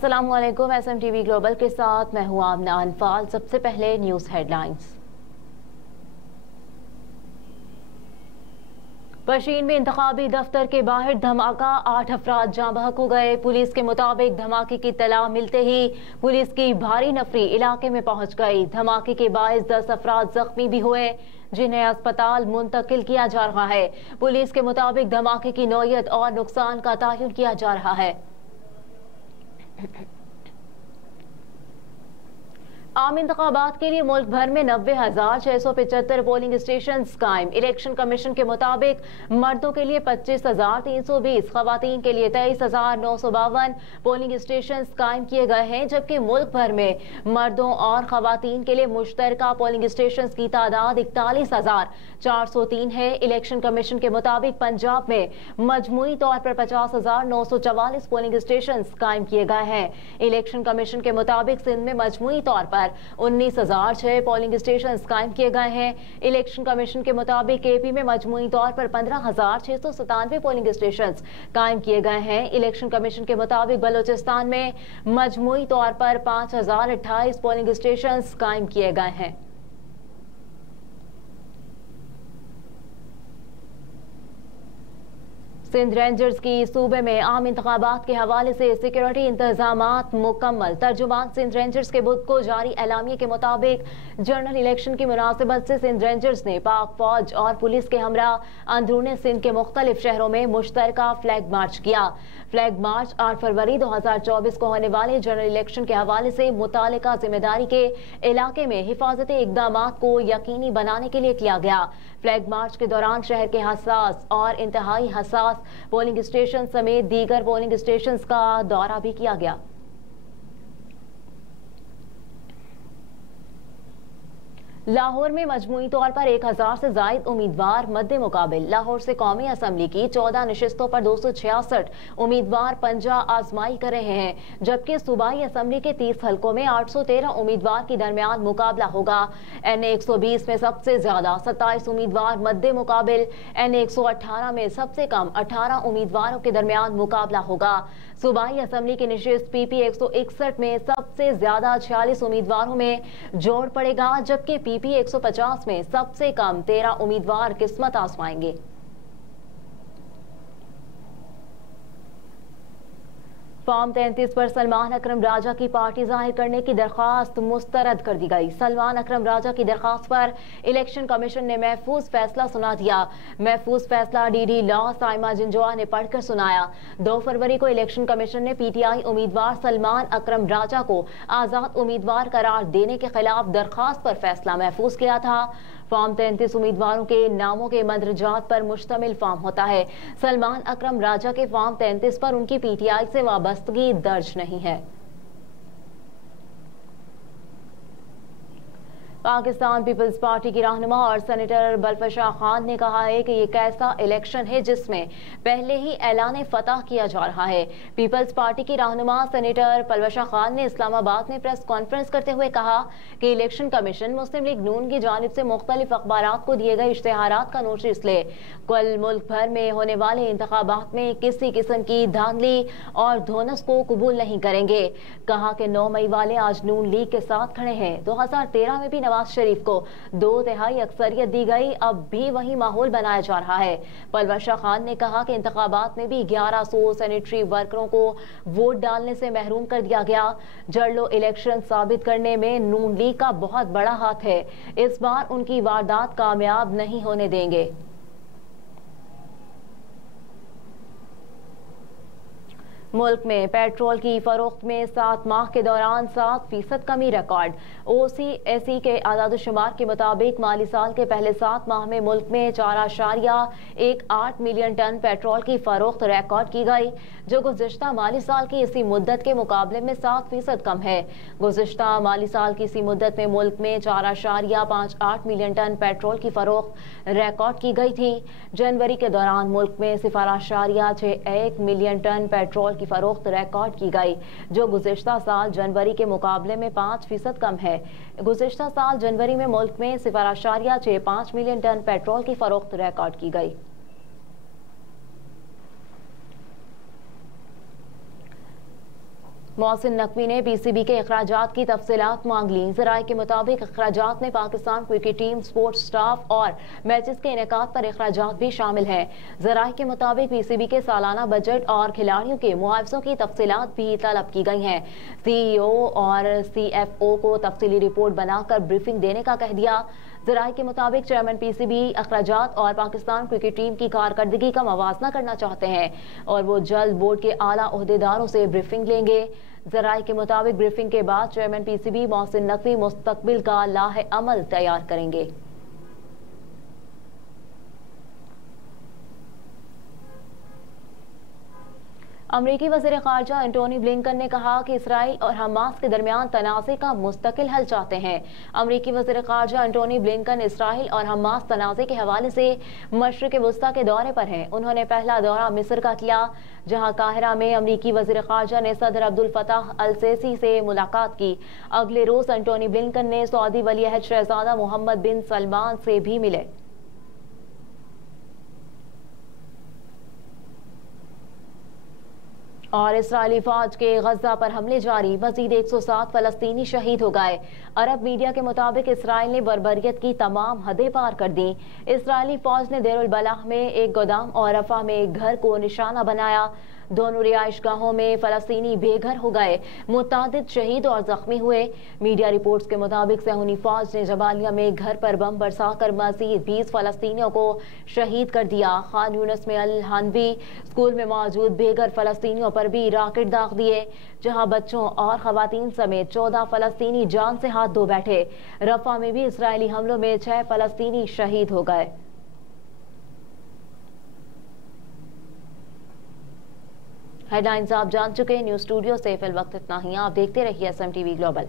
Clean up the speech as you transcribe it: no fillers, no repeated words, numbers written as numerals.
अस्सलामुअलैकुम। SMTV global के साथ मैं हूं आमना अनफाल। सबसे पहले न्यूज हेडलाइंस। पशीन में इंतखाबी दफ्तर के बाहर धमाका, 8 अफराद जाँ बहक हो गए। पुलिस के मुताबिक धमाके की इत्तला मिलते ही पुलिस की भारी नफरी इलाके में पहुंच गई। धमाके के बायस 10 अफराद जख्मी भी हुए, जिन्हें अस्पताल मुंतकिल किया जा रहा है। पुलिस के मुताबिक धमाके की नौयत और नुकसान का तयन किया जा रहा है। आम इंतखाबात के लिए मुल्क भर में 90,675 पोलिंग स्टेशन कायम। इलेक्शन कमीशन के मुताबिक मर्दों के लिए 25,320, खवातीन के लिए 23,952 पोलिंग स्टेशन कायम किए गए हैं, जबकि मुल्क भर में मर्दों और खवातीन के लिए मुश्तरका पोलिंग स्टेशन की तादाद 41,403 है। इलेक्शन कमीशन के मुताबिक पंजाब में मजमूई तौर पर 50,944 पोलिंग स्टेशन कायम किए गए हैं। इलेक्शन कमीशन के मुताबिक सिंध में मजमूई तौर पर 19,006 पोलिंग स्टेशन कायम किए गए हैं। इलेक्शन कमीशन के मुताबिक केपी में मजमूई तौर पर 15,697 पोलिंग स्टेशन कायम किए गए हैं। इलेक्शन कमीशन के मुताबिक बलूचिस्तान में मजमूई तौर पर 5,028 पोलिंग स्टेशन कायम किए गए हैं। सिंध रेंजर्स की सूबे में आम इंतखाबात के हवाले से सिक्योरिटी इंतजामात मुकम्मल। तर्जुमान सिंध रेंजर्स के बुध को जारी एलामिये के मुताबिक जनरल इलेक्शन की मुनासिबत से सिंध रेंजर्स ने पाक फौज और पुलिस के हमरा अंदरूनी सिंध के मुख्तलिफ शहरों में मुश्तरका फ्लैग मार्च किया। फ्लैग मार्च 8 फरवरी 2024 को होने वाले जनरल इलेक्शन के हवाले से मुतालिका जिम्मेदारी के इलाके में हिफाजती इकदामात को यकीनी बनाने के लिए किया गया। फ्लैग मार्च के दौरान शहर के हसास और इंतहाई हसास पोलिंग स्टेशन समेत दीगर पोलिंग स्टेशन का दौरा भी किया गया। लाहौर में मजमूई तौर पर 1,000 से जायद उम्मीदवार मद्दे मुकाबिल। लाहौर से कौमी असम्बली की 14 नशिस्तों पर 266 उम्मीदवार पंजा आजमाई कर रहे हैं, जबकि सूबाई असम्बली के 30 हलकों में 813 उम्मीदवार के दरमियान मुकाबला होगा। NA 120 में सबसे ज्यादा 27 उम्मीदवार मद्दे मुकाबिल, NA 118 में सबसे कम 18 उम्मीदवारों के दरमियान मुकाबला होगा। सूबाई असम्बली की नशिस्त PP 161 में सबसे ज्यादा 46 उम्मीदवारों में जोड़ पड़ेगा, जबकि PP 150 में सबसे कम 13 उम्मीदवार किस्मत आजमाएंगे। फॉर्म 33 पर सलमान अकरम राजा की पार्टी जाहिर करने की दरख्वास्त मुस्तरद कर दी गई। सलमान अकरम राजा की दरख्वास्त पर इलेक्शन कमीशन ने महफूज फैसला सुना दिया। महफूज फैसला DD लॉ साइमा जिंजोआ ने पढ़कर सुनाया। 2 फरवरी को इलेक्शन कमीशन ने PTI उम्मीदवार सलमान अकरम राजा को आजाद उम्मीदवार करार देने के खिलाफ दरख्वास्त पर फैसला महफूज किया था। फॉर्म 33 उम्मीदवारों के नामों के मदरजात पर मुश्तमिल फॉर्म होता है। सलमान अकरम राजा के फॉर्म 33 पर उनकी PTI से वाबस्तगी दर्ज नहीं है। पाकिस्तान पीपल्स पार्टी की रहनुमा और सेनेटर बलफशाह खान ने कहा है कि ये एक ऐसा इलेक्शन है जिसमें पहले ही ऐलान फतह किया जा रहा है। पीपल्स पार्टी की रहनुमा सेनेटर बलफशाह खान ने इस्लामाबाद में प्रेस कॉन्फ्रेंस करते हुए कहा कि इलेक्शन कमीशन मुस्लिम लीग नून की जानिब से मुख्तलिफ अखबारात को दिए गए इश्तेहारात का नोटिस ले। कल मुल्क भर में होने वाले इंतखाबात में किसी किस्म की धांधली और धोनस को कबूल नहीं करेंगे। कहा कि 9 मई वाले आज नून लीग के साथ खड़े हैं। 2013 में भी नवाज शरीफ को 2/3 अक्सरियत दी गई, अब भी वही माहौल बनाया जा रहा है। बलफशाह खान ने कहा कि इंतखाबात में भी 1100 सैनिटरी वर्करों को वोट डालने से महरूम कर दिया गया। जड़लो इलेक्शन साबित करने में नून लीग का बहुत बड़ा हाथ है। इस बार उनकी वारदात कामयाब नहीं होने देंगे। मुल्क में पेट्रोल की फरोख्त में 7 माह के दौरान 7% कमी रिकॉर्ड। OCAC के आदादोशुमार के मुताबिक माली साल के पहले 7 माह में मुल्क में 4.18 मिलियन टन पेट्रोल की फरोख्त रिकॉर्ड की गई, जो गुज़िश्ता माली साल की इसी मुद्दत के मुकाबले में 7% कम है। गुज़िश्ता माली साल की इसी मुद्दत में मुल्क में 4.58 मिलियन टन पेट्रोल की फरोख्त रिकॉर्ड की गई थी। जनवरी के दौरान मुल्क में 0.61 मिलियन टन पेट्रोल की फरोख्त रिकॉर्ड की गई, जो गुज़िश्ता साल जनवरी के मुकाबले में 5% कम है। गुज़िश्ता साल जनवरी में मुल्क में 0.65 मिलियन टन पेट्रोल की फरोख्त रिकॉर्ड की गई। मोहसिन नकवी ने पीसीबी के अखराजात की तफसीलात मांग ली। ज़राए के मुताबिक अखराजात में Pakistan cricket team, sports staff और मैचेस के इनेकाद पर अखराजात भी शामिल हैं। ज़राए के मुताबिक पीसीबी के सालाना बजट और खिलाड़ियों के मुआवजों की तफसीलात भी तलब की गई हैं। सीईओ और सीएफओ को तफसीली रिपोर्ट बनाकर ब्रीफिंग देने का कह दिया। ज़राए के मुताबिक चेयरमैन पीसीबी अखराजात और पाकिस्तान क्रिकेट टीम की कारकर्दगी का मवाजना करना चाहते हैं और वो जल्द बोर्ड के आला ओहदेदारों से ब्रीफिंग लेंगे। ज़राए के मुताबिक ब्रीफिंग के बाद चेयरमैन पीसीबी मोहसिन नकवी मुस्तकबिल का लाहे अमल तैयार करेंगे। अमरीकी वज़ीर ख़ारजा एंटोनी ब्लिंकन ने कहा कि इसराइल और हमास के दरमियान तनाज़े का मुस्तकिल हल चाहते हैं। अमरीकी वज़ीर ख़ारजा एंटोनी ब्लिंकन इसराइल और हमास तनाज़े के हवाले से मशरिक़ वुस्ता के दौरे पर हैं। उन्होंने पहला दौरा मिस्र का किया, जहां काहिरा में अमरीकी वज़ीर ख़ारजा ने सदर अब्दुल फताह अल सीसी से मुलाकात की। अगले रोज़ एंटोनी ब्लिंकन ने सऊदी वलीअहद शहज़ादा मोहम्मद बिन सलमान से भी मिले। और इसराइली फौज के गजा पर हमले जारी, मजीद 107 फलस्तीनी शहीद हो गए। अरब मीडिया के मुताबिक इसराइल ने बर्बरियत की तमाम हदें पार कर दी। इसराइली फौज ने देरुल बलाह में एक गोदाम और रफा में एक घर को निशाना बनाया। दोनों रिहाइश गाहों में फलस्तीनी बेघर हो गए। मुतादिद शहीद और जख्मी हुए। मीडिया रिपोर्ट्स के मुताबिक सहूनी फौज ने जबालिया में घर पर बम बरसाकर मजीद 20 फलस्तीनियों को शहीद कर दिया। खान यूनिस में अल हनवी स्कूल में मौजूद बेघर फलस्तीनियों पर भी रॉकेट दाग दिए, जहां बच्चों और खवातीन समेत 14 फलस्तीनी जान से हाथ धो बैठे। रफा में भी इसराइली हमलों में 6 फलस्तीनी शहीद हो गए। हेडलाइंस आप जान चुके हैं। न्यूज़ स्टूडियो से फिल वक्त इतना ही। आप देखते रहिए SM TV ग्लोबल।